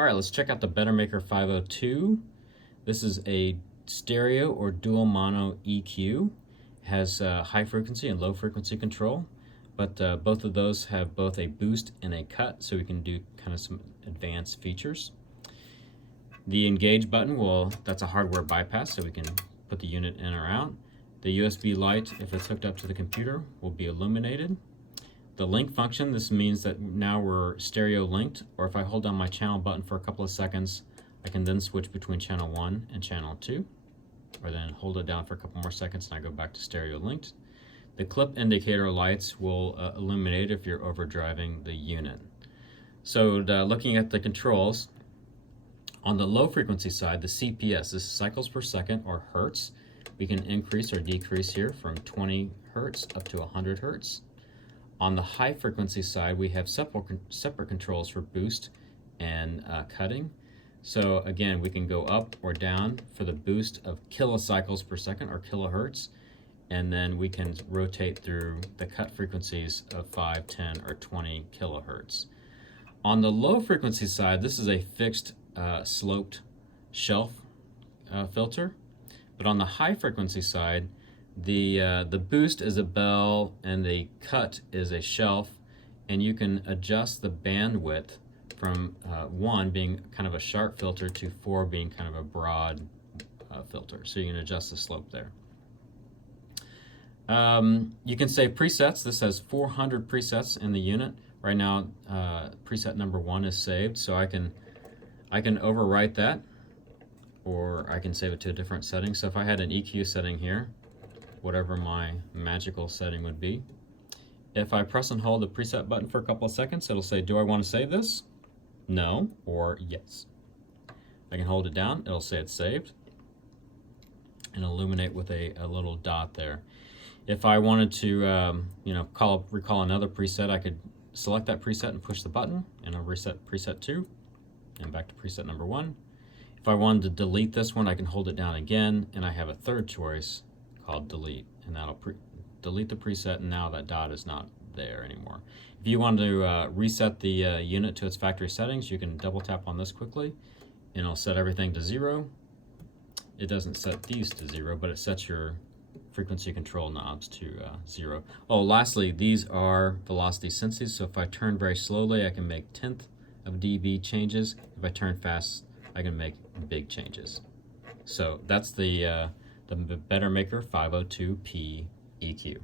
All right, let's check out the Bettermaker502. This is a stereo or dual mono EQ. It has high frequency and low frequency control, but both of those have both a boost and a cut, so we can do kind of some advanced features. The engage button that's a hardware bypass, so we can put the unit in or out. The USB light, if it's hooked up to the computer, will be illuminated. The link function, this means that now we're stereo linked, or if I hold down my channel button for a couple of seconds, I can then switch between channel 1 and channel 2, or then hold it down for a couple more seconds and I go back to stereo linked. The clip indicator lights will illuminate if you're overdriving the unit. So looking at the controls, on the low frequency side, the CPS, this is cycles per second or hertz. We can increase or decrease here from 20 hertz up to 100 hertz. On the high frequency side, we have separate controls for boost and cutting. So again, we can go up or down for the boost of kilocycles per second or kilohertz, and then we can rotate through the cut frequencies of 5, 10, or 20 kilohertz. On the low frequency side, this is a fixed sloped shelf filter, but on the high frequency side, the boost is a bell and the cut is a shelf, and you can adjust the bandwidth from 1 being kind of a sharp filter to 4 being kind of a broad filter. So you can adjust the slope there. You can save presets. This has 400 presets in the unit. Right now, preset number 1 is saved, so I can overwrite that, or I can save it to a different setting. So if I had an EQ setting here, whatever my magical setting would be, if I press and hold the preset button for a couple of seconds, it'll say, do I want to save this? No, or yes. I can hold it down, it'll say it's saved, and illuminate with a little dot there. If I wanted to recall another preset, I could select that preset and push the button, and I'll reset preset 2, and back to preset number 1. If I wanted to delete this one, I can hold it down again, and I have a third choice called delete, and that'll delete the preset, and now that dot is not there anymore. If you want to reset the unit to its factory settings, you can double tap on this quickly, and it'll set everything to 0. It doesn't set these to 0, but it sets your frequency control knobs to 0. Oh, lastly, these are velocity senses, so if I turn very slowly, I can make 1/10 of dB changes. If I turn fast, I can make big changes. So that's the Bettermaker502P EQ.